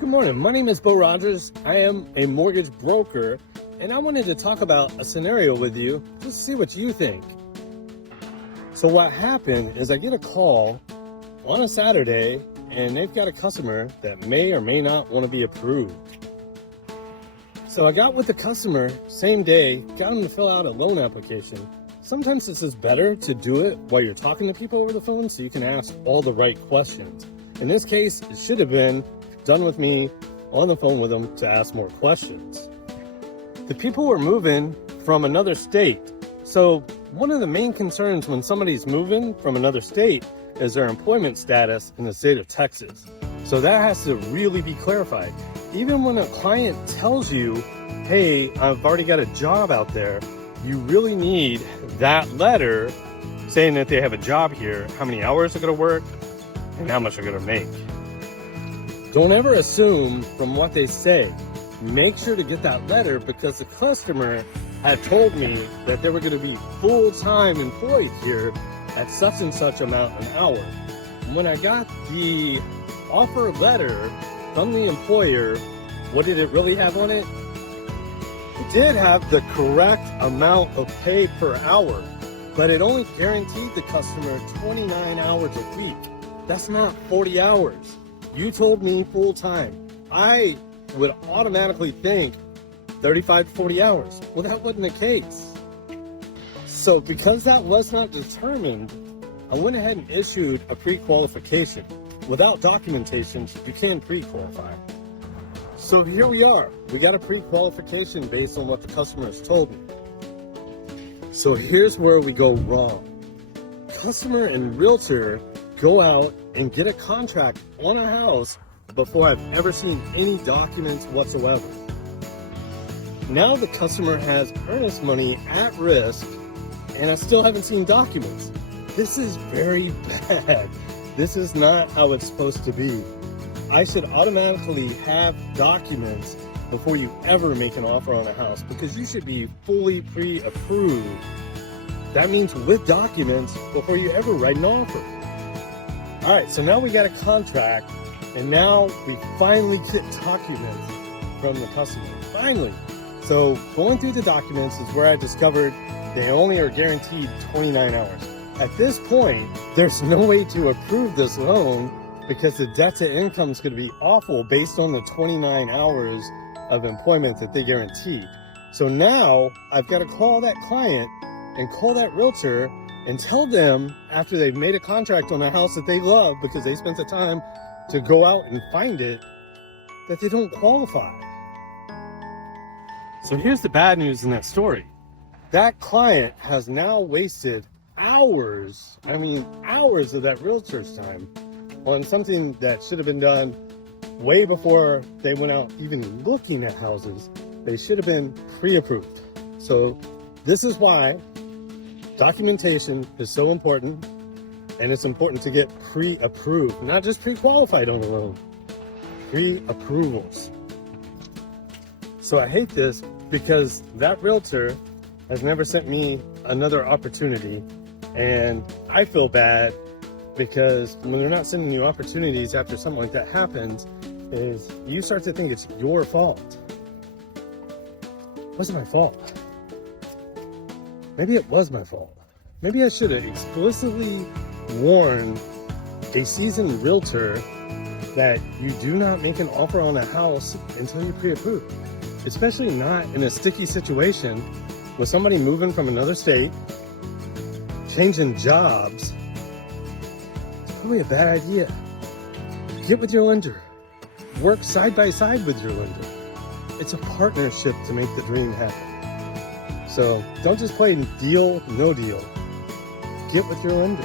Good morning. My name is Bo Rogers. I am a mortgage broker, and I wanted to talk about a scenario with you just to see what you think. So what happened is I get a call on a Saturday, and they've got a customer that may or may not want to be approved. So I got with the customer same day, got them to fill out a loan application. Sometimes this is better to do it while you're talking to people over the phone so you can ask all the right questions. In this case, it should have been done with me on the phone with them to ask more questions. The people were moving from another state. So one of the main concerns when somebody's moving from another state is their employment status in the state of Texas. So that has to really be clarified. Even when a client tells you, hey, I've already got a job out there, you really need that letter saying that they have a job here, how many hours they're gonna work, and how much they're gonna make. Don't ever assume from what they say. Make sure to get that letter because the customer had told me that they were gonna be full-time employed here at such and such amount an hour. When I got the offer letter from the employer, what did it really have on it? It did have the correct amount of pay per hour, but it only guaranteed the customer 29 hours a week. That's not 40 hours. You told me full time. I would automatically think 35 to 40 hours. Well, that wasn't the case. So because that was not determined, I went ahead and issued a pre-qualification. Without documentation, you can pre-qualify. So here we are. We got a pre-qualification based on what the customer has told me. So here's where we go wrong. Customer and realtor go out and get a contract on a house before I've ever seen any documents whatsoever. Now the customer has earnest money at risk and I still haven't seen documents. This is very bad. This is not how it's supposed to be. I should automatically have documents before you ever make an offer on a house because you should be fully pre-approved. That means with documents before you ever write an offer. All right, so now we got a contract and now we finally get documents from the customer, finally. So going through the documents is where I discovered they only are guaranteed 29 hours. At this point, there's no way to approve this loan because the debt to income is going to be awful based on the 29 hours of employment that they guaranteed. So now I've got to call that client and call that realtor and tell them after they've made a contract on a house that they love because they spent the time to go out and find it, that they don't qualify. So here's the bad news in that story. That client has now wasted hours of that realtor's time on something that should have been done way before they went out even looking at houses. They should have been pre-approved. So this is why documentation is so important, and it's important to get pre-approved, not just pre-qualified on a loan, pre-approvals. So I hate this because that realtor has never sent me another opportunity, and I feel bad because when they're not sending you opportunities after something like that happens, is you start to think it's your fault. It wasn't my fault. Maybe it was my fault. Maybe I should have explicitly warned a seasoned realtor that you do not make an offer on a house until you're pre-approved, especially not in a sticky situation with somebody moving from another state, changing jobs. It's probably a bad idea. Get with your lender. Work side by side with your lender. It's a partnership to make the dream happen. So don't just play deal, no deal. Get with your lender.